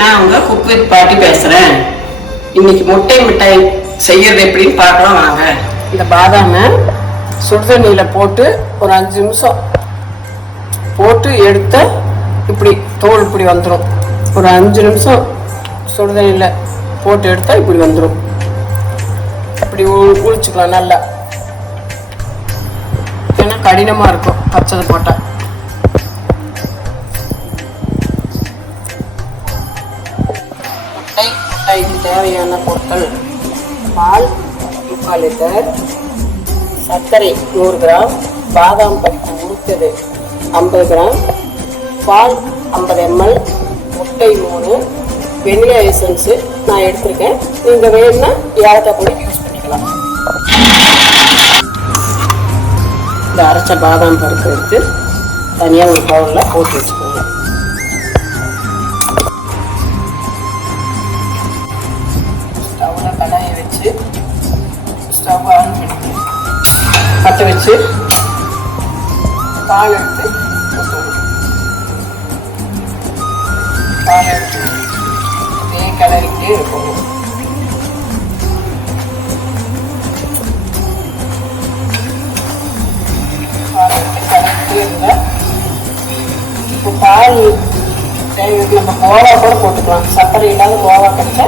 நான் உங்க cook with பாட்டி பேசுறேன். இன்னைக்கு முட்டை மிட்டாய் செய்யறது எப்படின்னு பார்க்கலாம் வாங்க. இந்த பாதாமை சுடுதண்ணியில போட்டு ஒரு 5 நிமிஷம் போட்டு எடுத்த இப்படி தோல் இப்படி வந்துடும். ஒரு 5 நிமிஷம் சுடுதண்ணியில போட்டு எடுத்தா இப்படி வந்துடும். இப்படி உளிச்சுக்கலாம் நல்லா. ஏன்னா கடினமா இருக்கும் பச்சை போட்டா. முட்டைக்கு தேவையான பொருட்கள்: பால் 3/4 லிட்டர், சர்க்கரை 100 கிராம், பாதாம் பருப்பு உருத்தது 50 கிராம், பால் 50 ml, முட்டை 3, வெனிலா எசன்ஸு நான் எடுத்திருக்கேன். நீங்கள் வேணும்னா ஏலக்காய் பொடி யூஸ் பண்ணிக்கலாம். இந்த அரைச்ச பாதாம் பருப்பு எடுத்து தனியாக ஒரு பவுலில் போட்டு வச்சுக்கோங்க. ஸ்டவ்வில் கடாயை வச்சு ஸ்டவ் ஆன் பண்ணி பற்ற வச்சு பால் எடுத்து ஊற்றணும். பால் எடுத்து இதே கிளறிக்கிட்டே இருக்கணும். பால் எடுத்து கிளறிக்கிட்டே இருந்தால் இப்போ பால் தேவைக்கு நம்ம கோவா கூட போட்டுக்கலாம். சர்க்கரை இல்லாத கோவா கிடைச்சா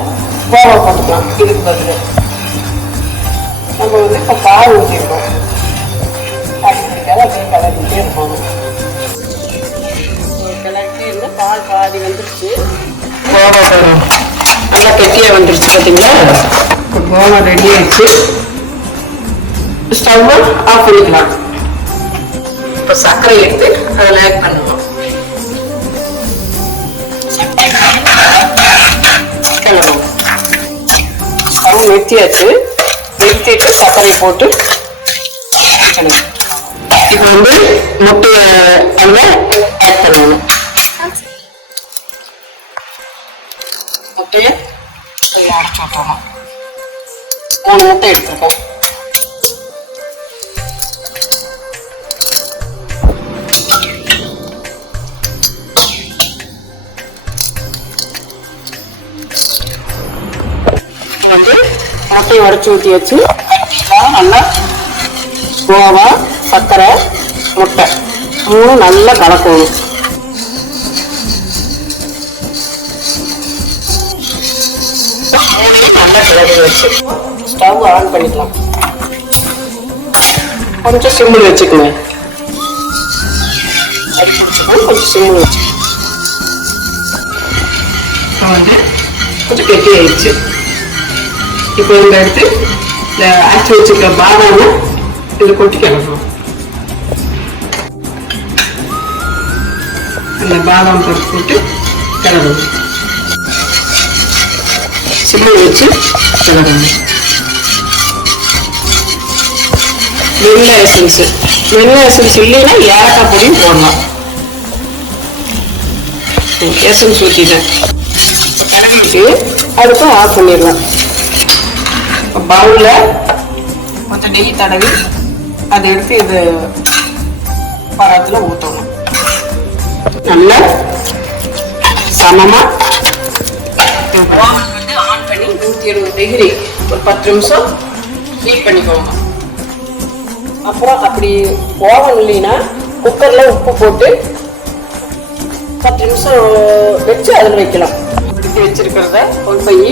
கோவா போட்டுக்கலாம். இதுக்கு பதில் நம்ம இப்போ பால் ஊற்றிருக்கோம். அடிப்படிக்காக அப்படியே கிளறிக்கிட்டே இருக்கணும். கிளறிக்கிட்டே இருந்தால் பால் பாதி வந்துருச்சு. கோவா நல்லா கெட்டியாக வந்துருச்சு பார்த்தீங்களா? இப்போ கோவா ரெடி ஆயிடுச்சு. ஸ்டவ் ஆஃப் பண்ணிக்கலாம். இப்போ சர்க்கரை எடுத்து அதில் ஆட் பண்ணணும். ஸ்டவ் நிறுத்தியாச்சு. நிறுத்திட்டு சர்க்கரை போட்டு இப்போ முட்டையை அதில் ஆட் பண்ணணும். முட்டையை அரைச்சி விட்டணும். 3 முட்டை எடுத்துருக்கோம். முட்டையை உரைச்சி ஊற்றியாச்சு. நல்லா கோவா, சர்க்கரை, முட்டை 3 நல்லா கலக்கணும். நல்லா கிளறி வச்சு ஸ்டவ் ஆன் பண்ணிக்கலாம். கொஞ்சம் சிம்மில் வச்சுக்கணும். கொஞ்சம் சிம்மில் வச்சு கொஞ்சம் கெட்டி ஆயிடுச்சு. இப்போ இந்த எடுத்து இந்த அரைச்சி வச்சுக்கிற பாதாமை இதில் கொட்டி கிளறணும். இந்த பாதாம் பருப்பு போட்டு கிளறணும். சிம்மில் வச்சு கிளறணும். வெனிலா எசன்ஸு இல்லைன்னா ஏலக்காய் பொடியும் போடலாம். எசன்ஸ் ஊற்றிட்டேன். கிளறிட்டு அடுத்து ஆஃப் பண்ணிடலாம். பவுலில் கொஞ்சம் நெய் தடவி அதை எடுத்து இது பழத்தில் ஊற்றணும். நல்லா சமமாக ஓவன் ஆன் பண்ணி 170 டிகிரி ஒரு 10 நிமிஷம் ஹீட் பண்ணிக்கோங்க. அப்புறம் அப்படி ஓவன் இல்லைன்னா குக்கரில் உப்பு போட்டு 10 நிமிஷம் வச்சு அதில் வைக்கலாம். எடுத்து வச்சிருக்கிறத கொண்டு போய்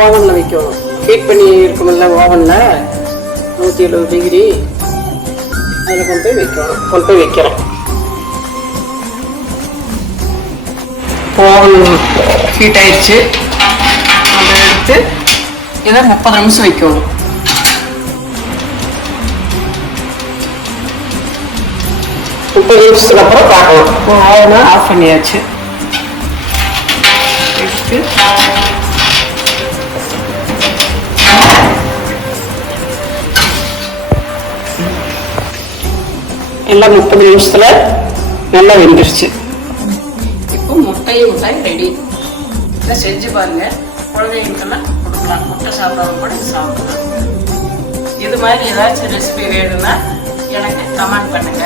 ஓவனில் வைக்கணும். ஹீட் பண்ணி இருக்குமில்ல ஓவனில் 170 டிகிரி அதில் கொண்டு போய் வைக்கிறேன். ஓவன் ஹீட் ஆயிடுச்சு. அதை எடுத்து இதை 30 நிமிஷம் வைக்கணும். 30 நிமிஷத்துக்கு அப்புறம் பார்க்கலாம். ஓவனை ஆஃப் பண்ணியாச்சு. எடுத்து எல்லாம் 30 நிமிஷத்துல நல்லா வெந்துருச்சு. இப்போ முட்டாய் ரெடி. இதை செஞ்சு பாருங்க. குழந்தைங்களுக்கெல்லாம் கொடுக்கலாம். முட்டை சாப்பிடாம கூட சாப்பிடலாம். இது மாதிரி ஏதாச்சும் ரெசிபி வேணும்னா எனக்கு கமெண்ட் பண்ணுங்க.